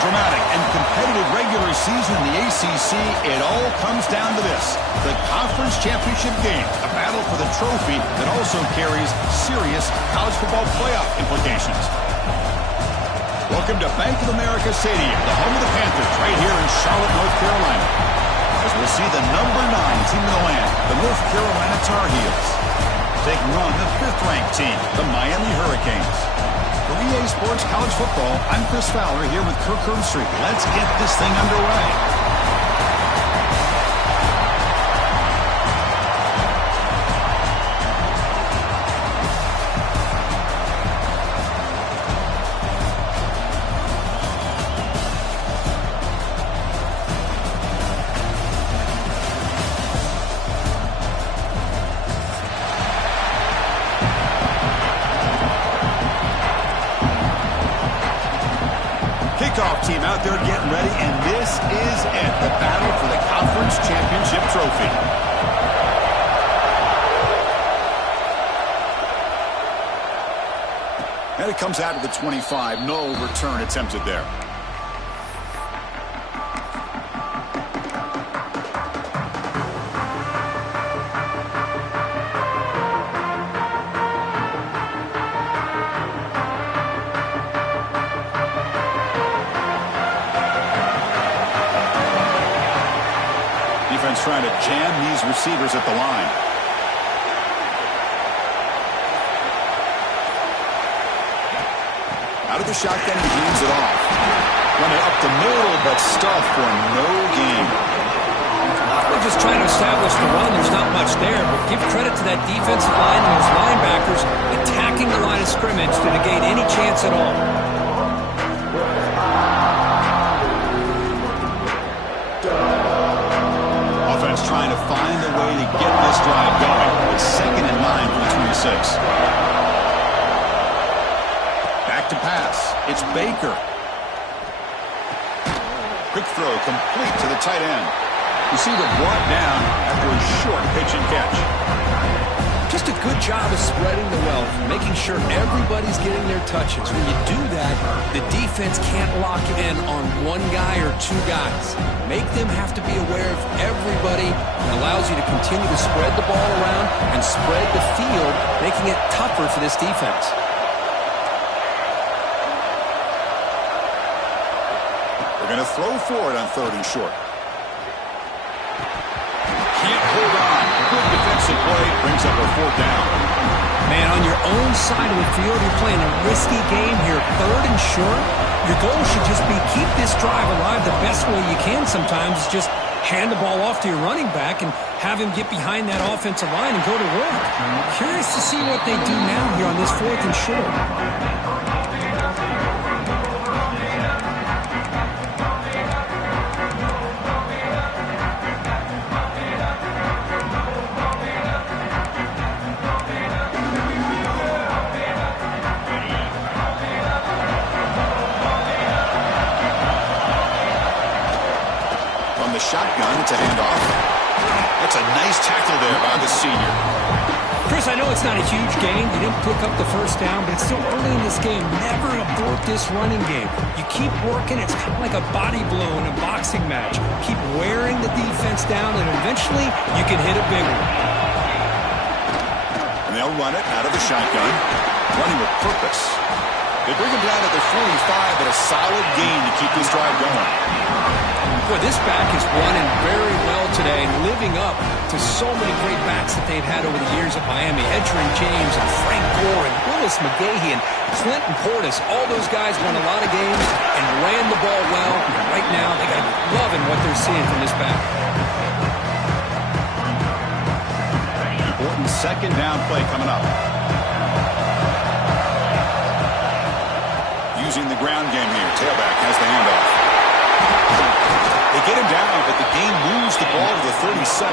dramatic and competitive regular season in the ACC, it all comes down to this: the conference championship game, a battle for the trophy that also carries serious college football playoff implications. Welcome to Bank of America Stadium, the home of the Panthers, right here in Charlotte, North Carolina, as we'll see the number 9 team in the land, the North Carolina Tar Heels, taking on the 5th-ranked team, the Miami Hurricanes. For EA Sports College Football, I'm Chris Fowler here with Kirk Herbstreit. Let's get this thing underway. Kickoff team out there getting ready, and this is it, the battle for the conference championship trophy. And it comes out to the 25. No return attempted there. Defense trying to jam these receivers at the line. Out of the shotgun, he leaves it off. Running up the middle, but stuffed for no gain. They're just trying to establish the run. There's not much there, but give credit to that defensive line and those linebackers attacking the line of scrimmage to negate any chance at all. Trying to find a way to get this drive going. It's 2nd and 9 from the 26. Back to pass. It's Baker. Quick throw complete to the tight end. Receiver brought down after a short pitch and catch. Just a good job of spreading the wealth, making sure everybody's getting their touches. When you do that, the defense can't lock in on one guy or two guys. Make them have to be aware of everybody. It allows you to continue to spread the ball around and spread the field, making it tougher for this defense. They're going to throw for it on 3rd and short. Can't hold on. Good defensive play. Brings up a 4th down. Man, on your own side of the field, you're playing a risky game here. 3rd and short. Your goal should just be keep this drive alive the best way you can sometimes. Is just hand the ball off to your running back and have him get behind that offensive line and go to work. Curious to see what they do now here on this 4th and short. Shotgun, it's a handoff. That's a nice tackle there by the senior. Chris, I know it's not a huge gain. You didn't pick up the 1st down, but it's still early in this game. Never abort this running game. You keep working. It's kind of like a body blow in a boxing match. Keep wearing the defense down, and eventually you can hit a big one. And they'll run it out of the shotgun. Running with purpose. They bring him down to the 45, but a solid gain to keep this drive going. Boy, this back is running very well today and living up to so many great backs that they've had over the years at Miami. Edgerrin James and Frank Gore and Willis McGahee and Clinton Portis. All those guys won a lot of games and ran the ball well. And right now, they got to be loving what they're seeing from this back. Important 2nd down play coming up. Using the ground game here. Tailback has the handoff. They get him down, but the game moves the ball to the 37.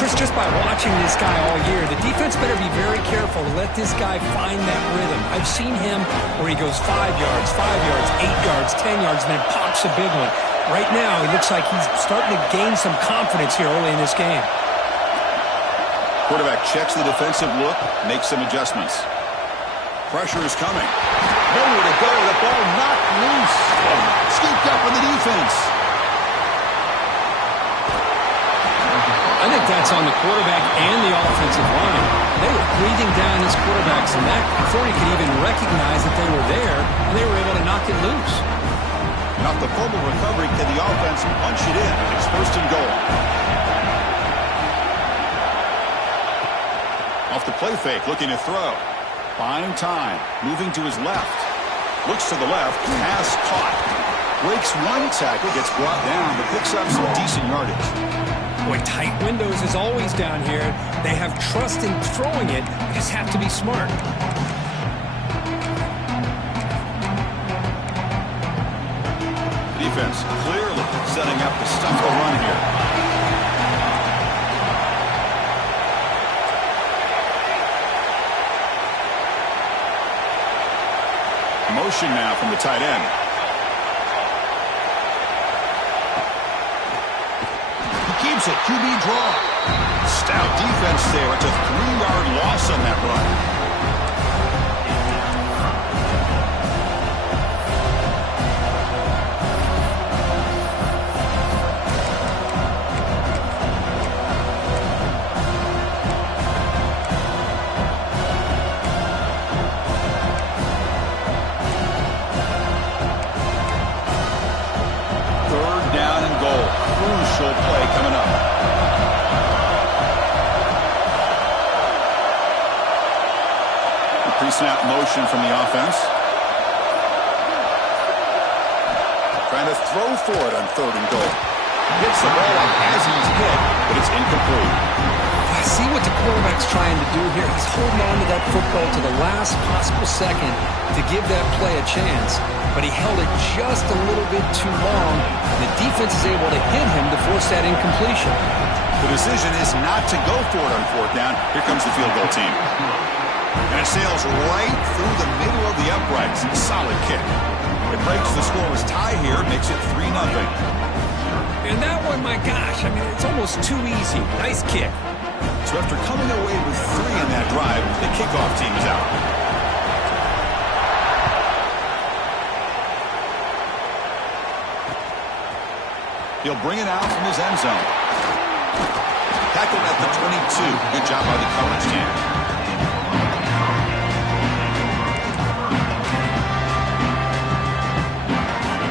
Chris, just by watching this guy all year, the defense better be very careful to let this guy find that rhythm. I've seen him where he goes 5 yards, 8 yards, 10 yards, and then pops a big one. Right now, it looks like he's starting to gain some confidence here early in this game. Quarterback checks the defensive look, makes some adjustments. Pressure is coming. Nowhere to go. The ball knocked loose. Scooped up in the defense. I think that's on the quarterback and the offensive line. They were breathing down his quarterback's neck before he could even recognize that they were there, and they were able to knock it loose. And off the fumble recovery, can the offense punch it in? It's first and goal. Off the play fake, looking to throw. Buying time, moving to his left. Looks to the left, pass caught. Breaks one tackle, gets brought down, but picks up some decent yardage. Boy, tight windows is always down here. They have trust in throwing it. They just have to be smart. Defense clearly setting up to stop the run here. Motion now from the tight end. He keeps it. QB draw. Stout defense there. It's a 3-yard loss on that run. Crucial play coming up. The pre-snap motion from the offense. Trying to throw for it on 3rd and goal. Gets the ball up as he's hit, but it's incomplete. I see what the quarterback's trying to do here. He's holding on to that football to the last possible second to give that play a chance, but he held it just a little bit too long. The defense is able to hit him to force that incompletion. The decision is not to go for it on 4th down. Here comes the field goal team. And it sails right through the middle of the uprights. Solid kick. It breaks the scoreless tie here, makes it 3-0. And that one, my gosh, I mean, it's almost too easy. Nice kick. So after coming away with 3 in that drive, the kickoff team is out. He'll bring it out from his end zone. Tackled at the 22. Good job by the coverage team.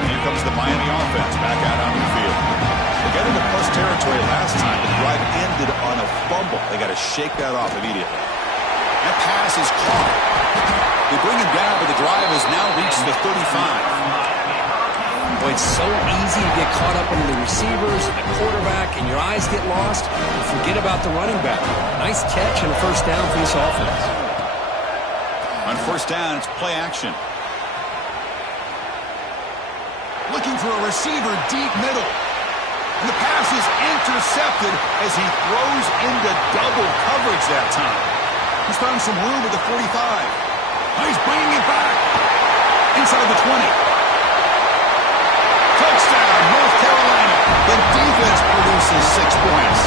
Here comes the Miami offense back out onto the field. They got into plus territory last time. The drive ended on a fumble. They got to shake that off immediately. That pass is caught. They bring him down, but the drive has now reached the 35. Boy, it's so easy to get caught up in the receivers, the quarterback, and your eyes get lost. You forget about the running back. Nice catch and a 1st down for this offense. On 1st down, it's play action. Looking for a receiver deep middle. And the pass is intercepted as he throws into double coverage that time. He's found some room at the 45. He's bringing it back. Inside the 20. Touchdown, North Carolina. The defense produces 6 points.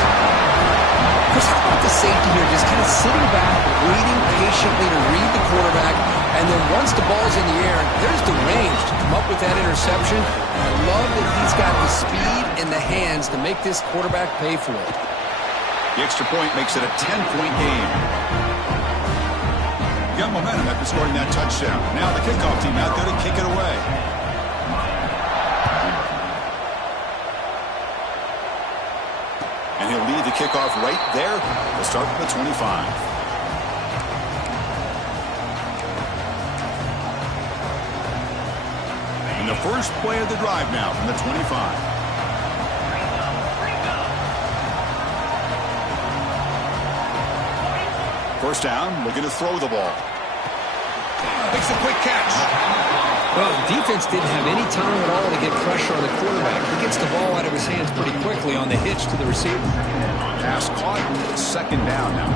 Chris, how about the safety here? Just kind of sitting back, waiting patiently to read the quarterback, and then once the ball's in the air, there's the range to come up with that interception. I love that he's got the speed and the hands to make this quarterback pay for it. The extra point makes it a 10-point game. Got momentum after scoring that touchdown. Now the kickoff team out there to kick it away. And he'll lead the kickoff right there to start from the 25. And the first play of the drive now from the 25. First down, looking to throw the ball. Makes a quick catch. Well, the defense didn't have any time at all to get pressure on the quarterback. He gets the ball out of his hands pretty quickly on the hitch to the receiver. Pass caught. 2nd down now.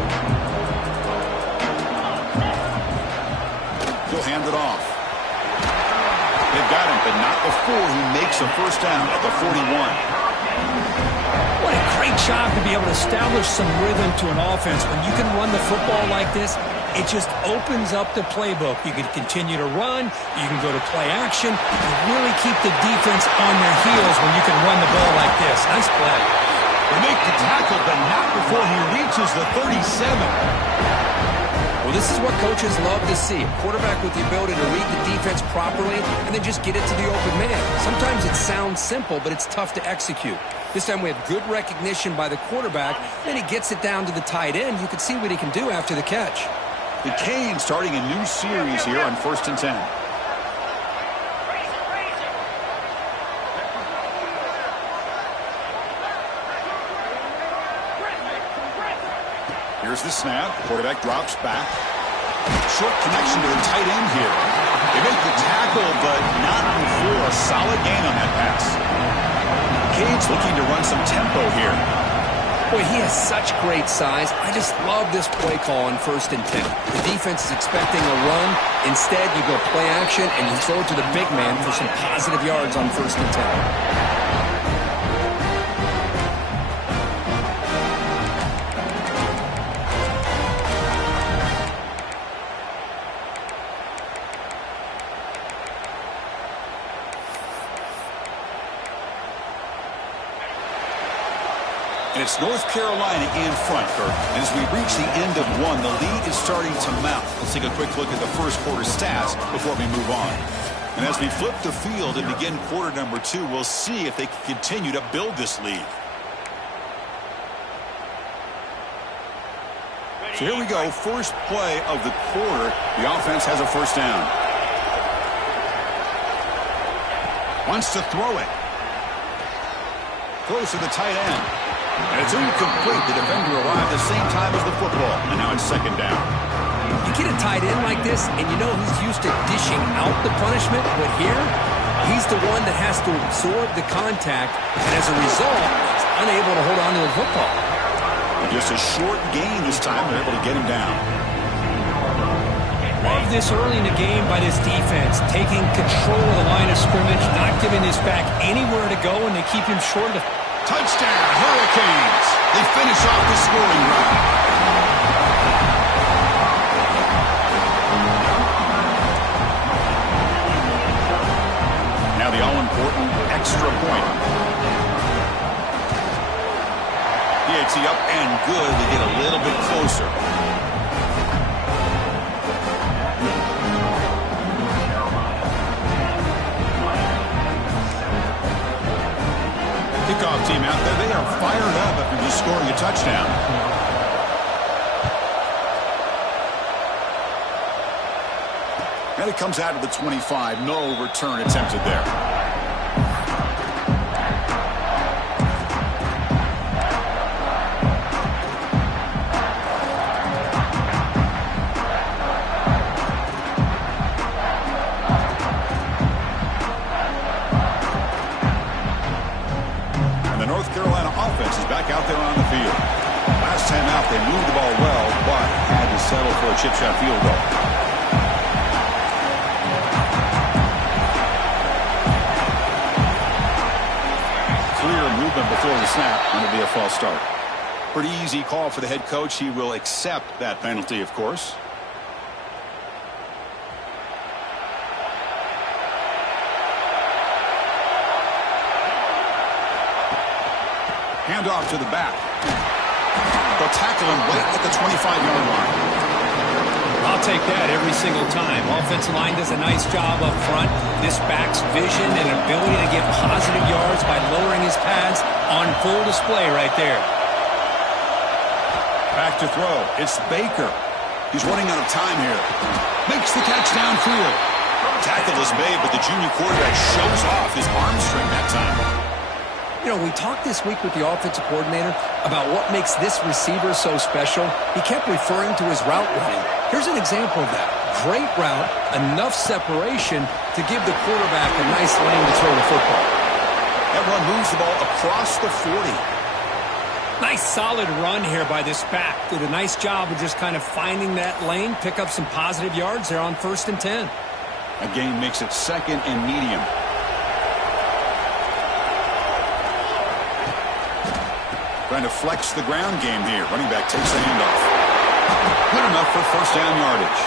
He'll hand it off. They've got him, but not before he makes a 1st down at the 41. What a great job to be able to establish some rhythm to an offense. When you can run the football like this, It just opens up the playbook. You can continue to run. You can go to play action. And really keep the defense on their heels when you can run the ball like this. Nice play. They make the tackle, but not before he reaches the 37. Well, this is what coaches love to see. A quarterback with the ability to read the defense properly and then just get it to the open man. Sometimes it sounds simple, but it's tough to execute. This time we have good recognition by the quarterback, and he gets it down to the tight end. You can see what he can do after the catch. The Canes starting a new series here on 1st and 10. Here's the snap. Quarterback drops back. Short connection to the tight end here. They make the tackle, but not before a solid gain on that pass. Canes looking to run some tempo here. Boy, he has such great size. I just love this play call on 1st and 10. The defense is expecting a run. Instead, you go play action, and you throw it to the big man for some positive yards on 1st and 10. And it's North Carolina in front, Kirk. And as we reach the end of one, the lead is starting to mount. Let's take a quick look at the first quarter stats before we move on. And as we flip the field and begin quarter number 2, we'll see if they can continue to build this lead. So here we go. First play of the quarter. The offense has a first down. Wants to throw it. Throws to the tight end. And it's incomplete. The defender arrived at the same time as the football. And now it's second down. You get a tight end like this, and you know he's used to dishing out the punishment. But here, he's the one that has to absorb the contact. And as a result, he's unable to hold on to the football. And just a short gain this time. They're able to get him down. Love this early in the game by this defense. Taking control of the line of scrimmage, not giving this back anywhere to go, and they keep him short of the... Touchdown, Hurricanes. They finish off the scoring run. Now the all-important extra point. PAT up and good. They get a little bit closer. Kickoff team out there. They are fired up after just scoring a touchdown. And it comes out of the 25. No return attempted there. Out there on the field. Last time out, they moved the ball well, but had to settle for a chip shot field goal. Clear movement before the snap, and it'll be a false start. Pretty easy call for the head coach. He will accept that penalty, of course. Handoff to the back. They'll tackle him right at the 25-yard line. I'll take that every single time. Offensive line does a nice job up front. This back's vision and ability to get positive yards by lowering his pads on full display right there. Back to throw. It's Baker. He's running out of time here. Makes the catch downfield. Tackle is made, but the junior quarterback shows off his arm strength that time. You know, we talked this week with the offensive coordinator about what makes this receiver so special. He kept referring to his route running. Here's an example of that. Great route, enough separation to give the quarterback a nice lane to throw the football. That run moves the ball across the 40. Nice solid run here by this back. Did a nice job of just kind of finding that lane, pick up some positive yards there on 1st and 10. A gain makes it second and medium. Trying to flex the ground game here. Running back takes the handoff. Good enough for first down yardage.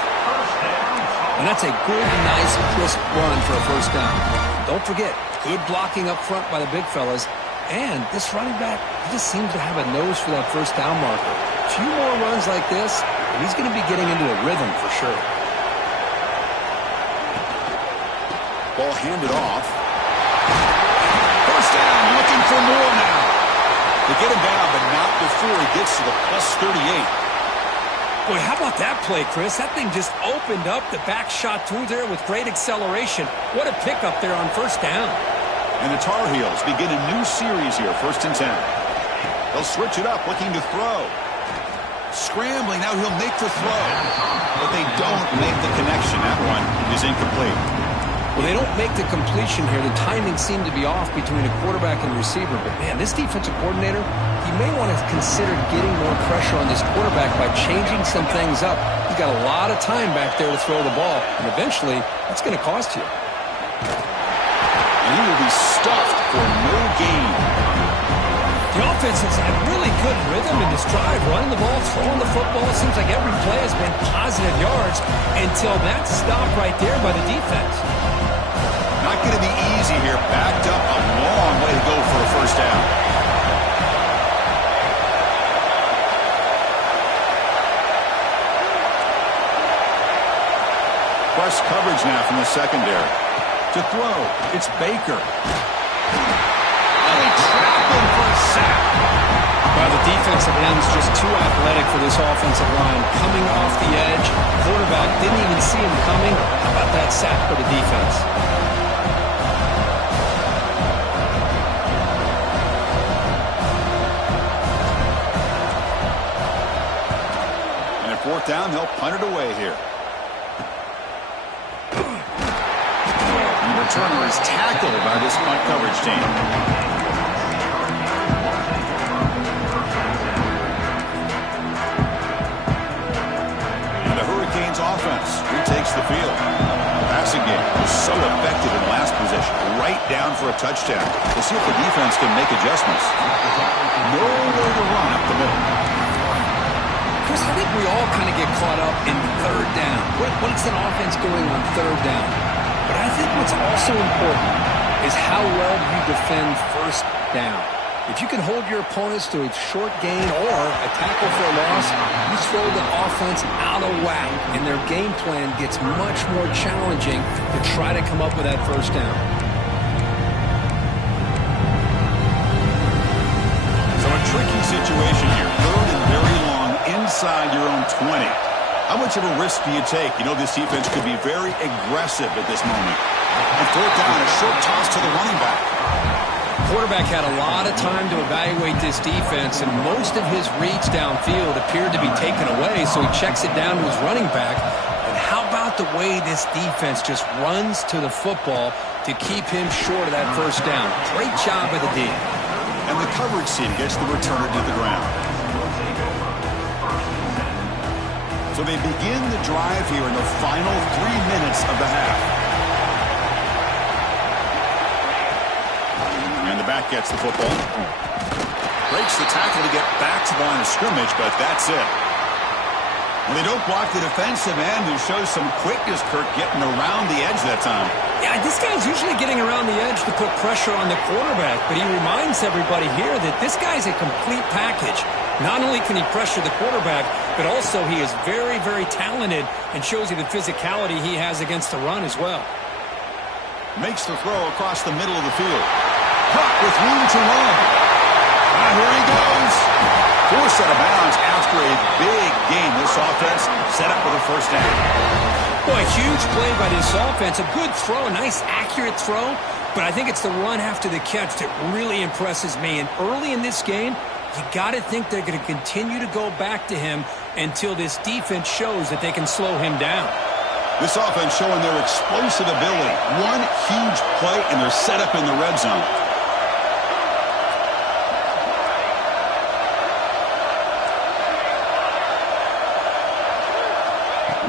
And that's a good, nice, crisp run for a first down. Don't forget, good blocking up front by the big fellas. And this running back, he just seems to have a nose for that first down marker. A few more runs like this, and he's going to be getting into a rhythm for sure. Ball handed off. First down, looking for more now. They get him down, but not before he gets to the plus 38. Boy, how about that play, Chris? That thing just opened up. The back shot through there with great acceleration. What a pickup there on first down. And the Tar Heels begin a new series here, 1st and 10. They'll switch it up, looking to throw. Scrambling, now he'll make the throw. But they don't make the connection. That one is incomplete. Well, they don't make the completion here. The timing seemed to be off between a quarterback and receiver. But, man, this defensive coordinator, he may want to consider getting more pressure on this quarterback by changing some things up. He's got a lot of time back there to throw the ball. And eventually, that's going to cost you. And he will be stuffed for no gain. The offense has had really good rhythm in this drive, running the ball, throwing the football. It seems like every play has been positive yards until that stop right there by the defense. Not going to be easy here. Backed up a long way to go for a first down. Press coverage now from the secondary. To throw, it's Baker. And they trap him for a sack. Well, the defensive end's just too athletic for this offensive line. Coming off the edge, quarterback didn't even see him coming. How about that sack for the defense? And at 4th down, they'll punt it away here. Returner is tackled by this punt coverage team. And the Hurricanes offense retakes the field. The passing game was so effective in last possession, right down for a touchdown. We'll see if the defense can make adjustments. Nowhere to run up the middle. Chris, I think we all kind of get caught up in 3rd down. What's an offense doing on 3rd down? But I think what's also important is how well you defend first down. If you can hold your opponents to a short gain or a tackle for a loss, you throw the offense out of whack, and their game plan gets much more challenging to try to come up with that first down. So a tricky situation here. 3rd and very long inside your own 20. How much of a risk do you take? You know this defense could be very aggressive at this moment. And 4th down, a short toss to the running back. Quarterback had a lot of time to evaluate this defense, and most of his reads downfield appeared to be taken away, so he checks it down to his running back. And how about the way this defense just runs to the football to keep him short of that first down? Great job by the D. And the coverage team gets the returner to the ground. So they begin the drive here in the final 3 minutes of the half. And the back gets the football. Breaks the tackle to get back to the line of scrimmage, but that's it. Well, they don't block the defensive end, who shows some quickness, Kirk, getting around the edge that time. Yeah, this guy's usually getting around the edge to put pressure on the quarterback, but he reminds everybody here that this guy's a complete package. Not only can he pressure the quarterback, but also he is very, very talented and shows you the physicality he has against the run as well. Makes the throw across the middle of the field. Caught with room to run. Here he goes. Forced out of bounds after a big game. This offense set up with a first down. Boy, huge play by this offense. A good throw, a nice accurate throw. But I think it's the run after the catch that really impresses me. And early in this game, you got to think they're going to continue to go back to him until this defense shows that they can slow him down. This offense showing their explosive ability. One huge play, and they're set up in the red zone.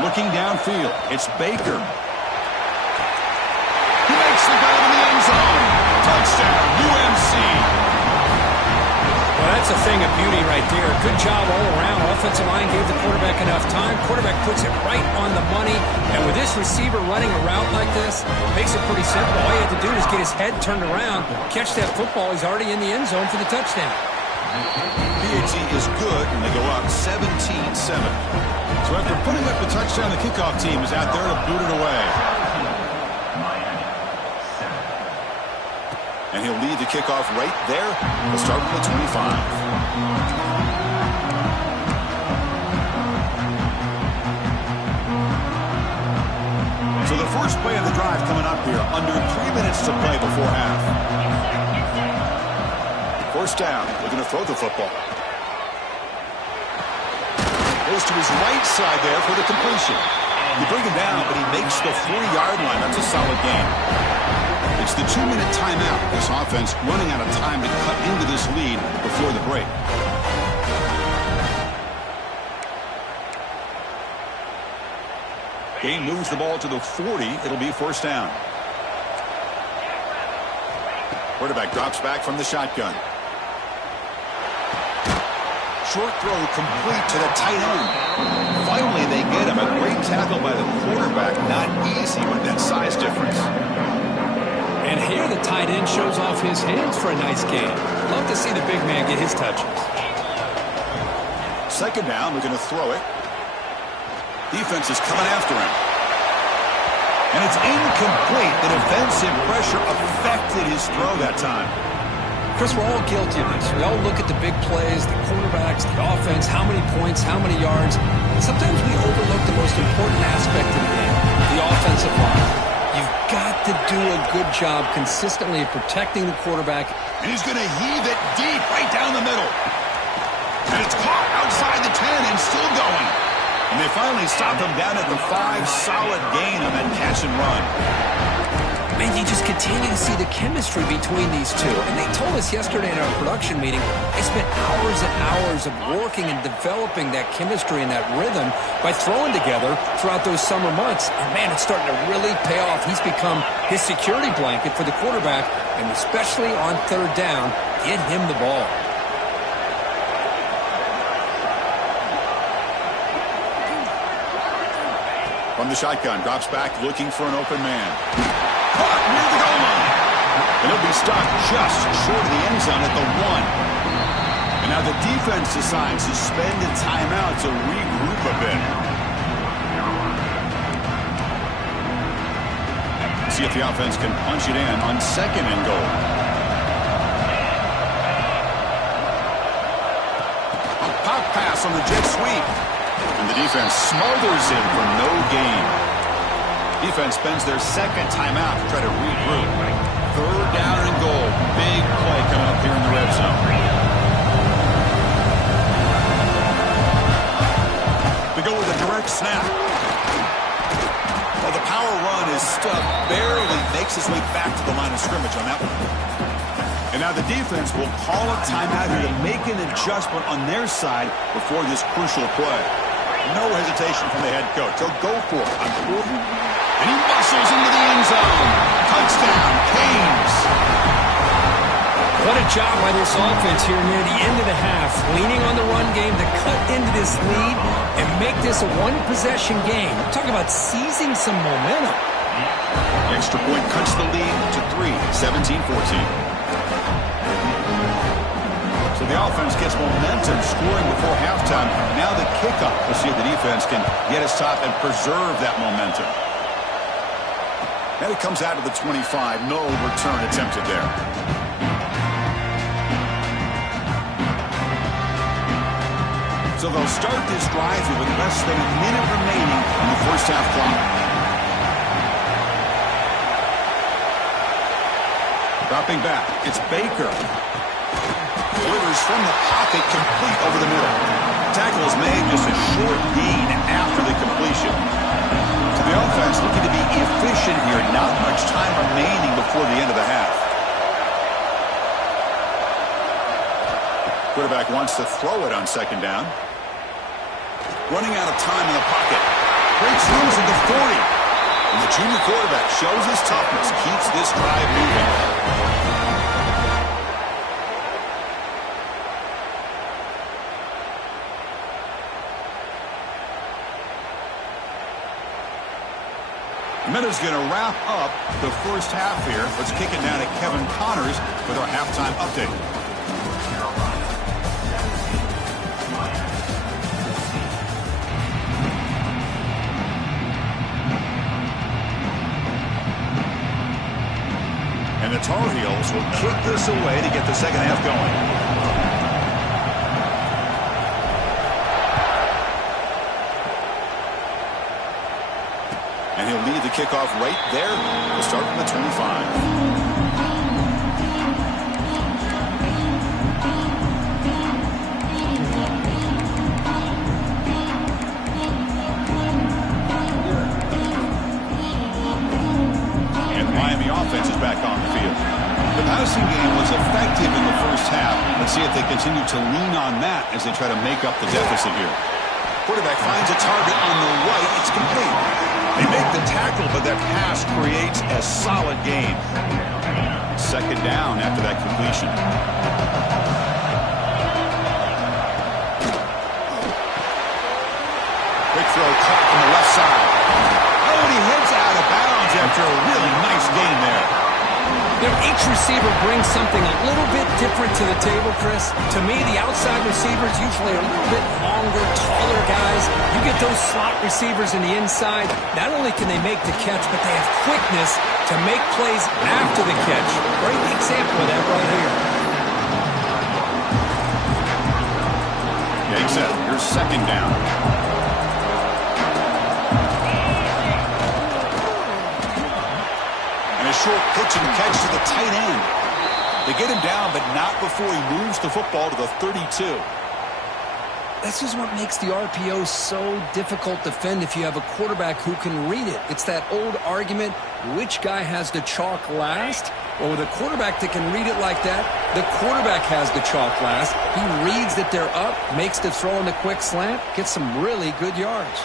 Looking downfield, it's Baker. He makes the go to the end zone. Touchdown, UNC. Well, that's That's a thing of beauty right there. Good job all around. Offensive line gave the quarterback enough time. Quarterback puts it right on the money. And with this receiver running a route like this, makes it pretty simple. All you have to do is get his head turned around, catch that football. He's already in the end zone for the touchdown. PAT is good, and they go up 17-7. So after putting up the touchdown, the kickoff team is out there to boot it away. And he'll lead the kickoff right there. He'll start from the 25. So the first play of the drive coming up here. Under 3 minutes to play before half. First down. They're going to throw the football. Goes to his right side there for the completion. You bring him down, but he makes the 40-yard line. That's a solid game. It's the 2-minute timeout. This offense running out of time to cut into this lead before the break. Game moves the ball to the 40. It'll be first down. Quarterback drops back from the shotgun. Short throw complete to the tight end. Finally, they get him. A great tackle by the quarterback. Not easy with that size difference. And here the tight end shows off his hands for a nice game. Love to see the big man get his touches. Second down, we're going to throw it. Defense is coming after him. And it's incomplete. The defensive pressure affected his throw that time. Chris, we're all guilty of this. We all look at the big plays, the quarterbacks, the offense, how many points, how many yards. And sometimes we overlook the most important aspect of the game, the offensive line. You've got to do a good job consistently of protecting the quarterback. And he's going to heave it deep right down the middle. And it's caught outside the 10 and still going. And they finally stop him down at the 5. Solid gain on that catch and run. Man, you just continue to see the chemistry between these two. And they told us yesterday in our production meeting, they spent hours and hours of working and developing that chemistry and that rhythm by throwing together throughout those summer months. And man, it's starting to really pay off. He's become his security blanket for the quarterback, and especially on third down, get him the ball. From the shotgun, drops back looking for an open man. Caught near the goal line. And he'll be stopped just short of the end zone at the 1. And now the defense decides to spend a timeout to regroup a bit. See if the offense can punch it in on second and goal. A pop pass on the jet sweep. And the defense smothers him for no gain. Defense spends their second timeout to try to regroup. Third down and goal. Big play coming up here in the red zone. We go with a direct snap. Well, the power run is stuck. Barely makes his way back to the line of scrimmage on that one. And now the defense will call a timeout here to make an adjustment on their side before this crucial play. No hesitation from the head coach. He'll go for it on 4th. And he muscles into the end zone. Touchdown, Canes. What a job by this offense here near the end of the half. Leaning on the run game to cut into this lead and make this a one-possession game. We're talking about seizing some momentum. The extra point cuts the lead to 3, 17-14. So the offense gets momentum, scoring before halftime. Now the kickoff. We'll see if the defense can get a stop and preserve that momentum. And it comes out of the 25. No return attempted there. So they'll start this drive with less than a minute remaining on the first half clock. Dropping back, it's Baker. Delivers from the pocket, complete over the middle. Tackle is made, just a short gain after the completion. So the offense looking to be efficient here. Not much time remaining before the end of the half. Quarterback wants to throw it on second down. Running out of time in the pocket. Breaks loose at the 40. And the junior quarterback shows his toughness, keeps this drive moving. Minutes going to wrap up the first half here. Let's kick it down to Kevin Connors with our halftime update. And the Tar Heels will kick this away to get the second half going. And he'll lead the kickoff right there to start from the 25. And the Miami offense is back on the field. The passing game was effective in the first half. Let's see if they continue to lean on that as they try to make up the deficit here. Quarterback finds a target on the right. It's complete. They make the tackle, but that pass creates a solid gain. Second down after that completion. Quick throw caught from the left side. Oh, and he heads out of bounds after a really nice gain there. You know, each receiver brings something a little bit different to the table, Chris. To me, the outside receivers usually are a little bit longer, taller guys. You get those slot receivers in the inside, not only can they make the catch, but they have quickness to make plays after the catch. Great example of that right here. Yeah, except here's second down. A short pitch and catch to the tight end. They get him down, but not before he moves the football to the 32. This is what makes the RPO so difficult to defend if you have a quarterback who can read it. It's that old argument, which guy has the chalk last? Well, with a quarterback that can read it like that, the quarterback has the chalk last. He reads that they're up, makes the throw in the quick slant, gets some really good yards.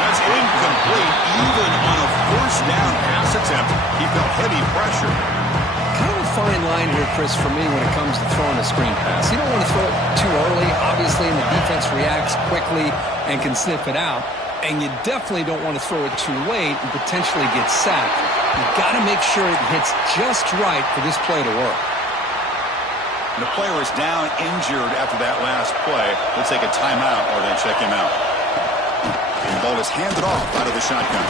That's incomplete, even on a first down pass attempt. He felt heavy pressure. Kind of a fine line here, Chris, for me when it comes to throwing a screen pass. You don't want to throw it too early, obviously, and the defense reacts quickly and can sniff it out. And you definitely don't want to throw it too late and potentially get sacked. You've got to make sure it hits just right for this play to work. The player is down injured after that last play. Let's take a timeout or then check him out. And the ball is handed off out of the shotgun.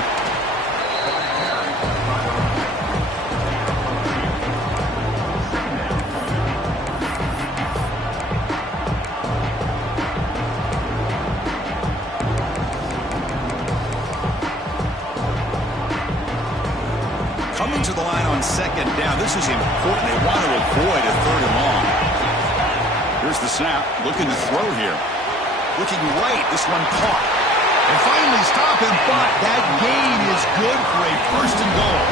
Coming to the line on second down. This is important. They want to avoid a third and long. Here's the snap. Looking to throw here. Looking right. This one caught. And finally stop him, but that gain is good for a first and goal.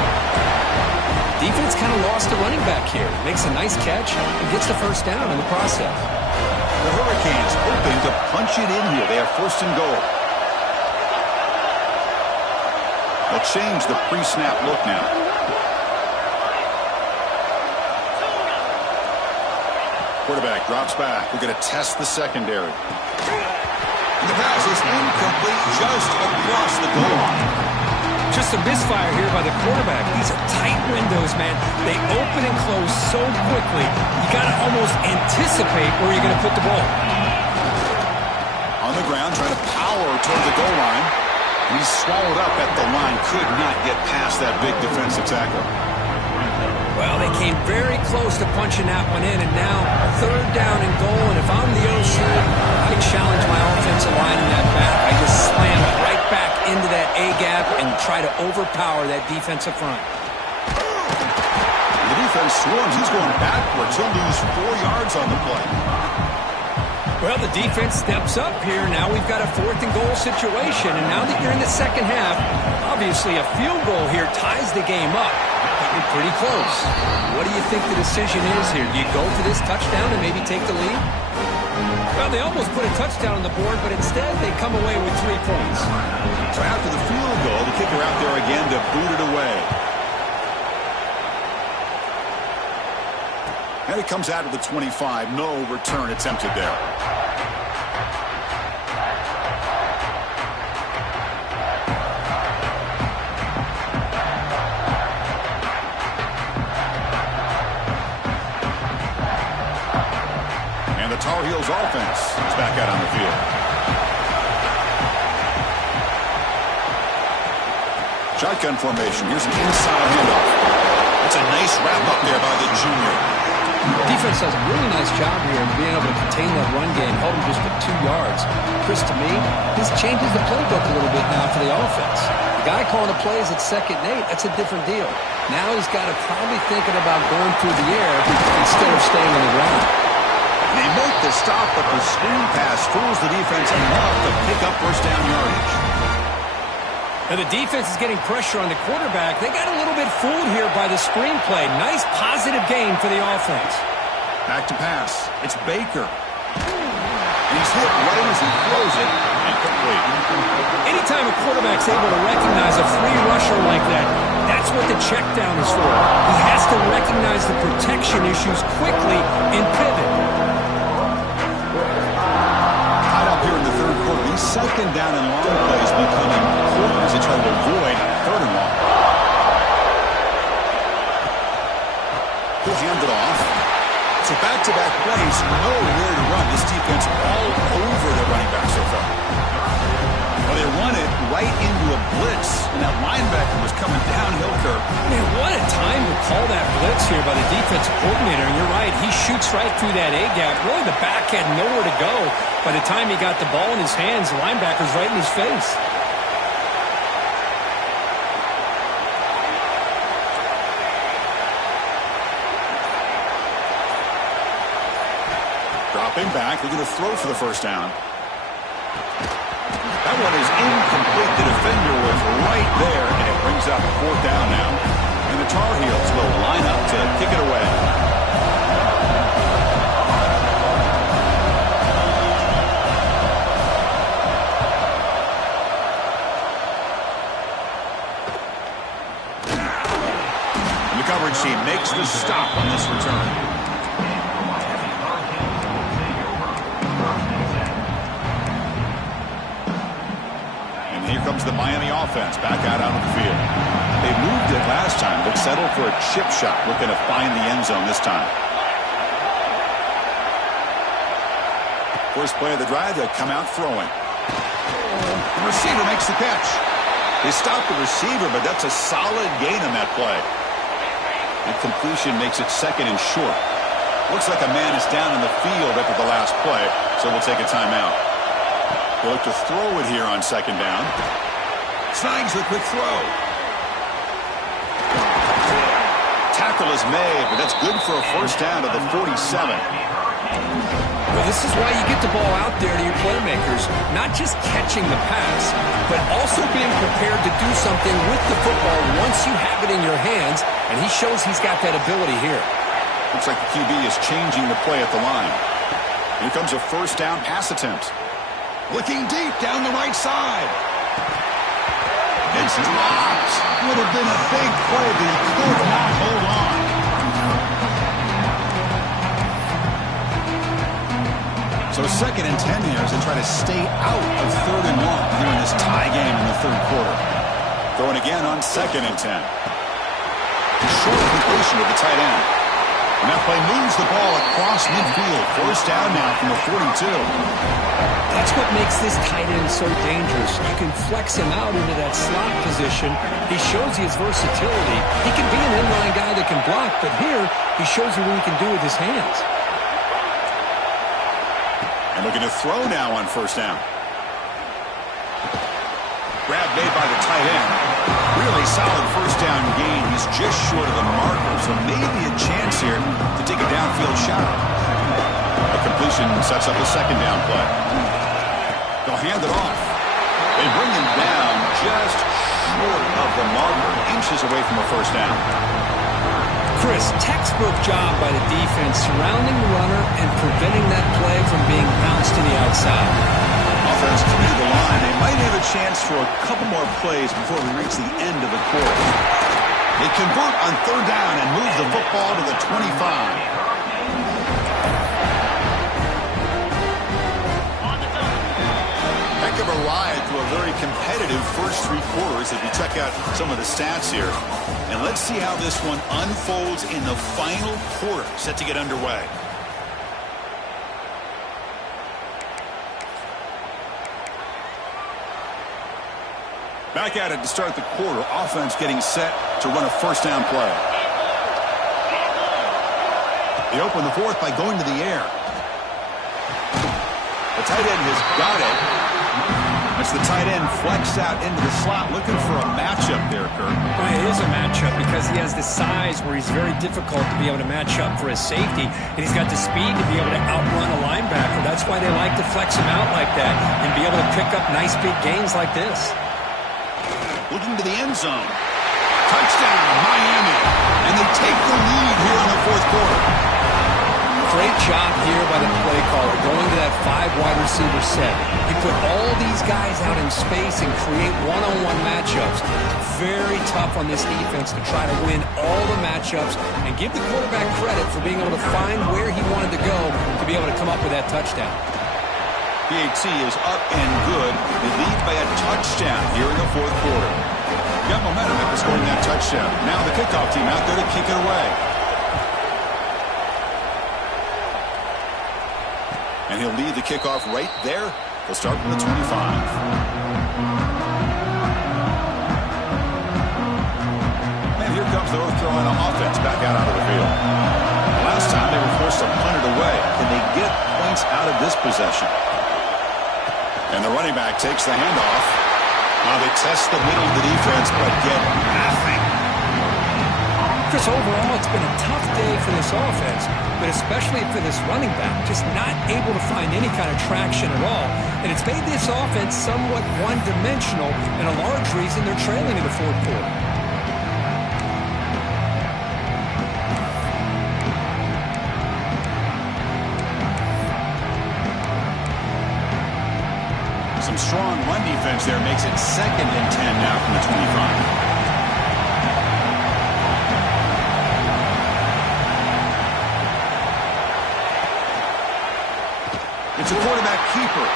Defense kind of lost the running back here. Makes a nice catch and gets the first down in the process. The Hurricanes hoping to punch it in here. They have first and goal. They'll change the pre-snap look now. Quarterback drops back. We're going to test the secondary. And the pass is incomplete just across the goal line. Just a misfire here by the quarterback. These are tight windows, man. They open and close so quickly. You got to almost anticipate where you're going to put the ball. On the ground, trying to power toward the goal line. He's swallowed up at the line. Could not get past that big defensive tackle. Well, they came very close to punching that one in, and now third down and goal. And if I'm the OC, I challenge my offensive line in that back. I just slam it right back into that A-gap and try to overpower that defensive front. The defense swarms. He's going backwards. He'll lose 4 yards on the play. Well, the defense steps up here. Now we've got a fourth and goal situation. And now that you're in the second half, obviously a field goal here ties the game up. But you're pretty close. What do you think the decision is here? Do you go for this touchdown and maybe take the lead? Well, they almost put a touchdown on the board, but instead they come away with 3 points. So after the field goal, the kicker out there again to boot it away. And it comes out of the 25. No return attempted there. Tar Heels offense is back out on the field. Shotgun formation. Here's an inside handoff. That's a nice wrap-up there by the junior. Defense does a really nice job here in being able to contain that run game, held him just at 2 yards. Chris, to me, this changes the playbook a little bit now for the offense. The guy calling the plays at 2nd and 8, that's a different deal. Now he's got to probably thinking about going through the air instead of staying on the ground. They make the stop, but the screen pass fools the defense enough to pick up first down yardage. Now the defense is getting pressure on the quarterback. They got a little bit fooled here by the screen play. Nice positive gain for the offense. Back to pass. It's Baker. And he's hit right as he throws it. Incomplete. Anytime a quarterback's able to recognize a free rusher like that, that's what the check down is for. He has to recognize the protection issues quickly and pivot. Tied up here in the third quarter. These 2nd down and long plays becoming important as they try to avoid 3rd and long. He'll hand it off. So back-to-back plays, nowhere to run. This defense all over the running back so far. Well, they run it right into a blitz, and that linebacker was coming downhill curve. Man, what a time to call that blitz here by the defensive coordinator. And you're right, he shoots right through that A-gap. Really, the back had nowhere to go. By the time he got the ball in his hands, the linebacker's right in his face. Dropping back, they're going to throw for the first down. That one is incomplete. The defender was right there, and it brings up 4th down now. And the Tar Heels will line up to kick it away. And the coverage team makes the stop on this return. Here comes the Miami offense back out onto the field. They moved it last time, but settled for a chip shot, looking to find the end zone this time. First play of the drive, they come out throwing. The receiver makes the catch. They stop the receiver, but that's a solid gain on that play. And completion makes it 2nd and short. Looks like a man is down in the field after the last play, so we'll take a timeout. They'll look to throw it here on 2nd down. Snags the quick throw. Tackle is made, but that's good for a first down to the 47. Well, this is why you get the ball out there to your playmakers. Not just catching the pass, but also being prepared to do something with the football once you have it in your hands, and he shows he's got that ability here. Looks like the QB is changing the play at the line. Here comes a first down pass attempt. Looking deep down the right side. It's dropped. Would have been a big play, but he could not hold on. So 2nd and 10 here as they try to stay out of 3rd and long here in this tie game in the third quarter. Throwing again on 2nd and 10. Short completion with the tight end. And that play moves the ball across midfield. First down now from the 42. That's what makes this tight end so dangerous. You can flex him out into that slot position. He shows you his versatility. He can be an inline guy that can block, but here he shows you what he can do with his hands. And looking to throw now on first down. Grab made by the tight end. Really solid first down gain. He's just short of the marker, so maybe a chance here to take a downfield shot. A completion sets up a 2nd down play. They'll hand it off. They bring him down just short of the marker, inches away from a first down. Chris, textbook job by the defense surrounding the runner and preventing that play from being bounced to the outside. Offense coming to the line. They might have a chance for a couple more plays before we reach the end of the quarter. They convert on 3rd down and move the football to the 25. Heck of a ride through a very competitive first 3 quarters as we check out some of the stats here. And let's see how this one unfolds in the final quarter set to get underway. Back at it to start the quarter. Offense getting set to run a first down play. They open the fourth by going to the air. The tight end has got it. It's the tight end flexed out into the slot, looking for a matchup there, Kurt. Well, it is a matchup because he has the size where he's very difficult to be able to match up for his safety, and he's got the speed to be able to outrun a linebacker. That's why they like to flex him out like that and be able to pick up nice big gains like this. Looking to the end zone. Touchdown, Miami. And they take the lead here in the fourth quarter. Great job here by the play caller going to that 5 wide receiver set. He put all these guys out in space and create one-on-one matchups. Very tough on this defense to try to win all the matchups and give the quarterback credit for being able to find where he wanted to go to be able to come up with that touchdown. PAT is up and good. They lead by a touchdown here in the fourth quarter. Got momentum after scoring that touchdown. Now the kickoff team out there to kick it away. And he'll lead the kickoff right there. He'll start from the 25. And here comes the North Carolina offense back out onto the field. Last time they were forced to punt it away. Can they get points out of this possession? And the running back takes the handoff. Now they test the middle of the defense, but get nothing. Chris, overall, it's been a tough day for this offense, but especially for this running back, just not able to find any kind of traction at all. And it's made this offense somewhat one-dimensional, and a large reason they're trailing in the fourth quarter. Some strong run defense there makes it 2nd and 10 now from the 25. It's a quarterback keeper.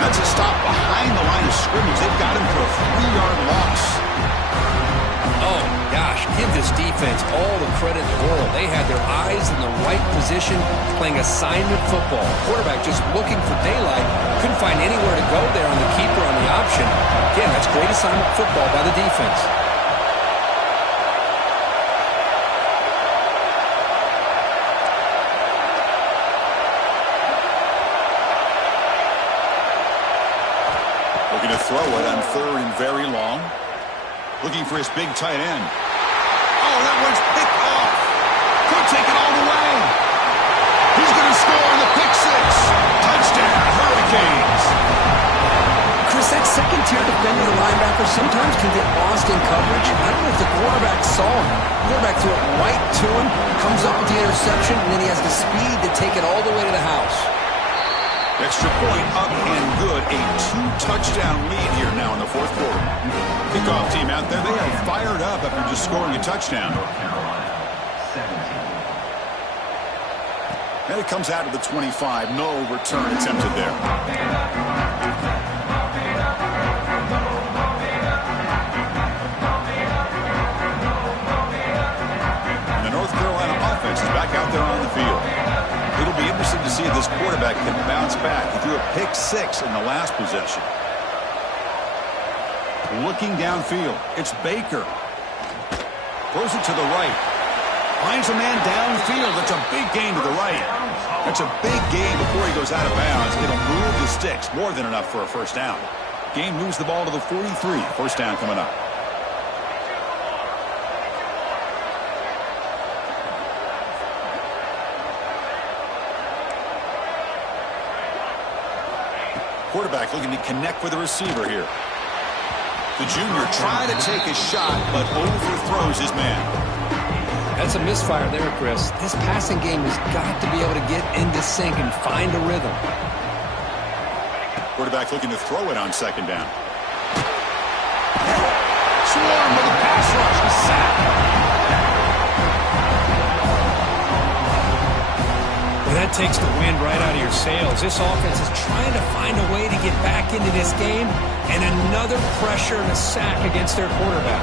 That's a stop behind the line of scrimmage. They've got him for a 3-yard loss. Oh, gosh, give this defense all the credit in the world. They had their eyes in the right position, playing assignment football. Quarterback just looking for daylight. Couldn't find anywhere to go there on the keeper on the option. Again, that's great assignment football by the defense. Looking to throw it on 3rd and very long. Looking for his big tight end. Oh, that one's picked off. Could take it all the way. He's going to score on the pick 6. Touchdown, Hurricanes. Chris, that second-tier defender linebacker sometimes can get lost in coverage. I don't know if the quarterback saw him. The quarterback threw it right to him, comes up with the interception, and then he has the speed to take it all the way to the house. Extra point up and good. A 2-touchdown lead here now in the fourth quarter. Kickoff team out there. They are fired up after just scoring a touchdown. And it comes out to the 25. No return attempted there. And the North Carolina offense is back out there on the field. It'll be interesting to see if this quarterback can bounce back. He threw a pick 6 in the last possession. Looking downfield, it's Baker. Throws it to the right. Finds a man downfield. That's a big gain to the right. That's a big gain before he goes out of bounds. It'll move the sticks. More than enough for a first down. Game moves the ball to the 43. First down coming up. Quarterback looking to connect with the receiver here. The junior trying to take a shot, but overthrows his man. That's a misfire there, Chris. This passing game has got to be able to get into sync and find a rhythm. Quarterback looking to throw it on 2nd down. Swarm with a pass rush. A sack. Well, that takes the wind right out of your sails. This offense is trying to find a way to get back into this game, and another pressure and a sack against their quarterback.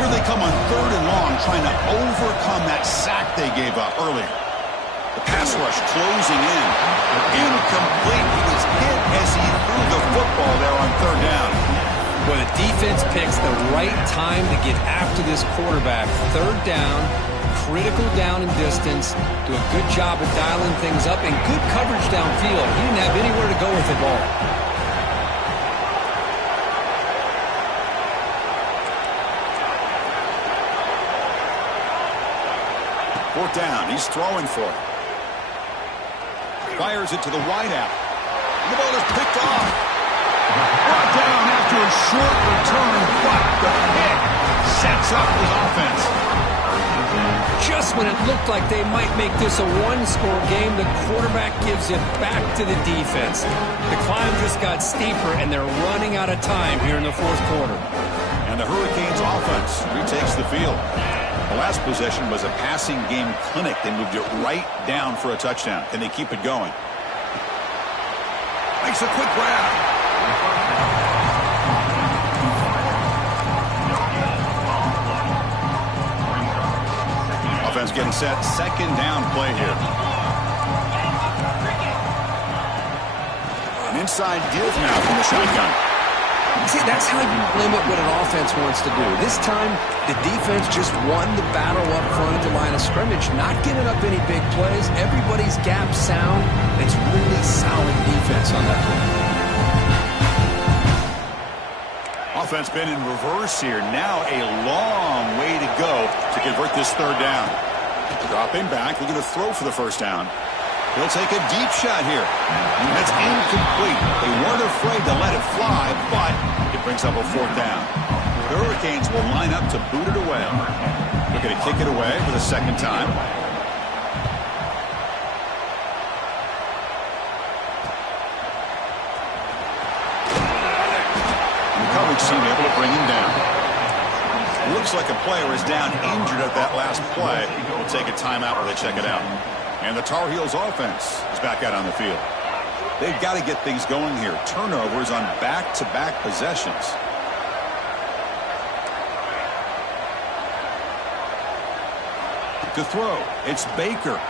Here they come on 3rd and long, trying to overcome that sack they gave up earlier. The pass rush closing in. Incomplete. He was hit as he threw the football there on 3rd down. Well, the defense picks the right time to get after this quarterback. Third down, critical down and distance. Do a good job of dialing things up and good coverage downfield. He didn't have anywhere to go with the ball. Fourth down. He's throwing for it. Fires it to the wideout. The ball is picked off. Brought down after a short return, but the pick sets up the offense. Just when it looked like they might make this a one-score game, the quarterback gives it back to the defense. The climb just got steeper, and they're running out of time here in the fourth quarter. And the Hurricanes offense retakes the field. The last possession was a passing game clinic. They moved it right down for a touchdown. Can they keep it going? Makes a quick grab. Offense getting set. Second down play here. An inside give now from the shotgun. See, that's how you limit what an offense wants to do. This time, the defense just won the battle up front at the line of scrimmage, not giving up any big plays. Everybody's gap sound. It's really solid defense on that play. Offense been in reverse here. Now a long way to go to convert this third down. Dropping back, looking to throw for the first down. He'll take a deep shot here. That's incomplete. They weren't afraid to let it fly, but it brings up a fourth down. The Hurricanes will line up to boot it away. They're going to kick it away for the second time. And the coverage team able to bring him down. Looks like a player is down injured at that last play. We'll take a timeout while they check it out. And the Tar Heels offense is back out on the field. They've got to get things going here. Turnovers on back-to-back possessions. To throw, it's Baker.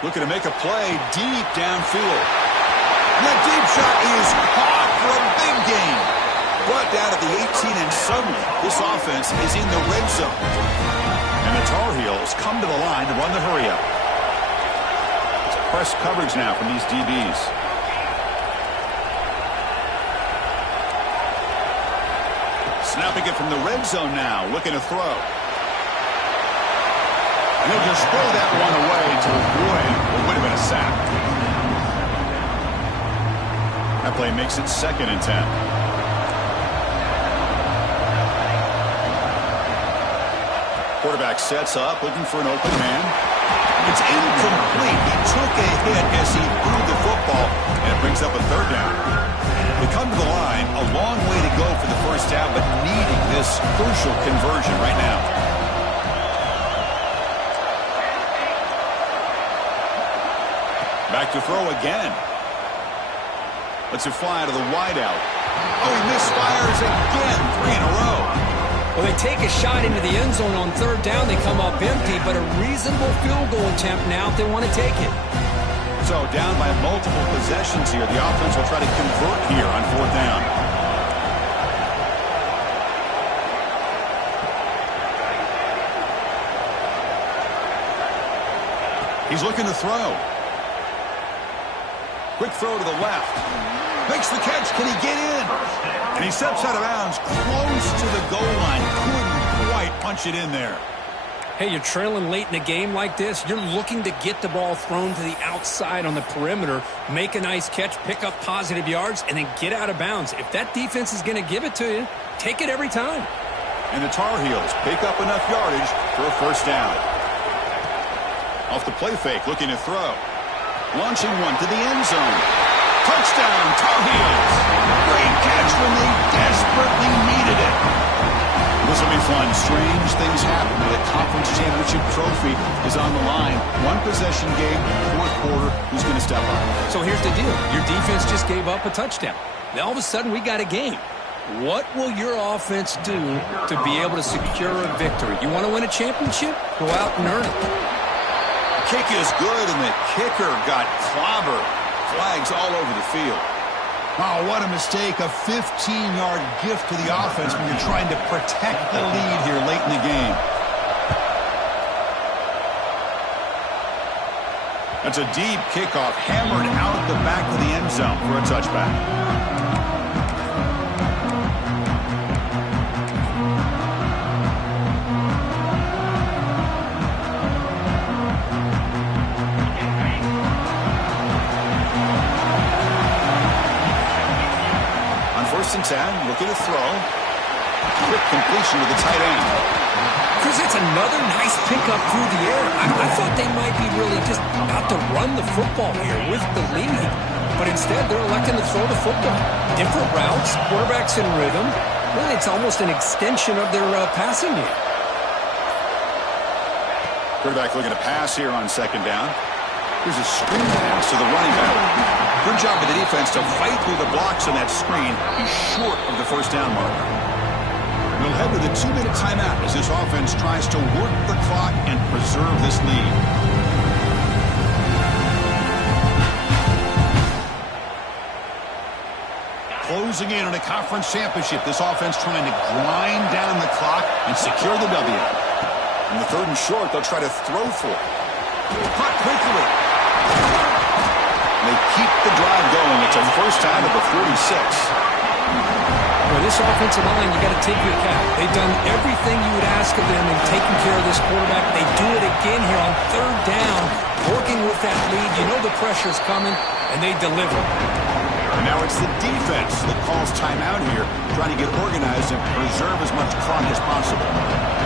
Looking to make a play deep downfield. And that deep shot is caught for a big gain. Brought down at the 18, and suddenly this offense is in the red zone. And the Tar Heels come to the line to run the hurry-up. It's press coverage now from these DBs. Snapping it from the red zone now, looking to throw. And he'll just throw that one away to avoid what would have been a sack. That play makes it 2nd and 10. Quarterback sets up, looking for an open man. It's incomplete. He took a hit as he threw the football, and it brings up a third down. We come to the line, a long way to go for the first down, but needing this crucial conversion right now. Back to throw again. Lets it fly to the wideout. Oh, he misfires again, 3 in a row. Well, they take a shot into the end zone on third down. They come up empty, but a reasonable field goal attempt now if they want to take it. So down by multiple possessions here. The offense will try to convert here on fourth down. He's looking to throw. Quick throw to the left. Makes the catch. Can he get in? And he steps out of bounds close to the goal line. Couldn't quite punch it in there. Hey, you're trailing late in a game like this. You're looking to get the ball thrown to the outside on the perimeter, make a nice catch, pick up positive yards, and then get out of bounds. If that defense is going to give it to you, take it every time. And the Tar Heels pick up enough yardage for a first down. Off the play fake, looking to throw. Launching one to the end zone. Touchdown, Tar Heels. Great catch when they desperately needed it. This will be fun. Strange things happen when the conference championship trophy is on the line. One possession game, fourth quarter. Who's going to step up? So here's the deal. Your defense just gave up a touchdown. Now all of a sudden we got a game. What will your offense do to be able to secure a victory? You want to win a championship? Go out and earn it. Kick is good, and the kicker got clobbered. Flags all over the field. Oh, what a mistake. A 15-yard gift to the offense when you're trying to protect the lead here late in the game. That's a deep kickoff, hammered out the back of the end zone for a touchback. On 1st and 10, looking to throw. Quick completion to the tight end. Chris, it's another nice pickup through the air. I thought they might be really just about to run the football here with the lead. But instead, they're electing to throw the football. Different routes, quarterbacks in rhythm. Really, it's almost an extension of their passing game. Quarterback looking to pass here on 2nd down. Here's a screen pass to the running back. Good job of the defense to fight through the blocks on that screen. He's short of the 1st down marker. We'll head to the 2-minute timeout as this offense tries to work the clock and preserve this lead. Closing in on a conference championship, this offense trying to grind down the clock and secure the W. On the 3rd and short, they'll try to throw for it. Caught quickly. They keep the drive going. It's a 1st down at the 46. Well, this offensive line, you got to take your cap. They've done everything you would ask of them in taking care of this quarterback. They do it again here on 3rd down, working with that lead. You know the pressure's coming, and they deliver. And now it's the defense that calls timeout here, trying to get organized and preserve as much clock as possible.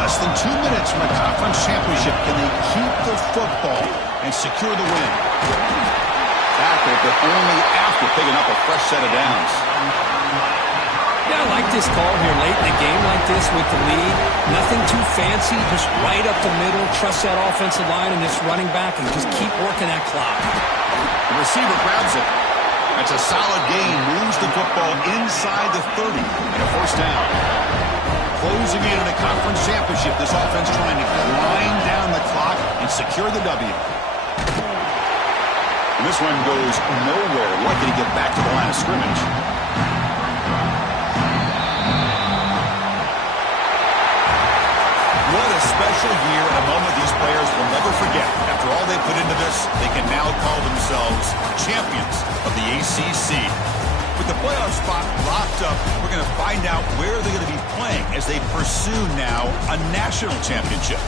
Less than 2 minutes from a conference championship. Can they keep the football and secure the win? Tackle, but only after picking up a fresh set of downs. Yeah, I like this call here late in a game like this with the lead. Nothing too fancy, just right up the middle. Trust that offensive line and this running back and just keep working that clock. The receiver grabs it. That's a solid gain. Moves the football inside the 30 and a 1st down. Closing in on a conference championship, this offense trying to grind down the clock and secure the W. And this one goes nowhere. Lucky to get back to the line of scrimmage. What a special year and a moment these players will never forget. After all they put into this, they can now call themselves champions of the ACC. With the playoff spot locked up, we're going to find out where they're going to be playing as they pursue now a national championship.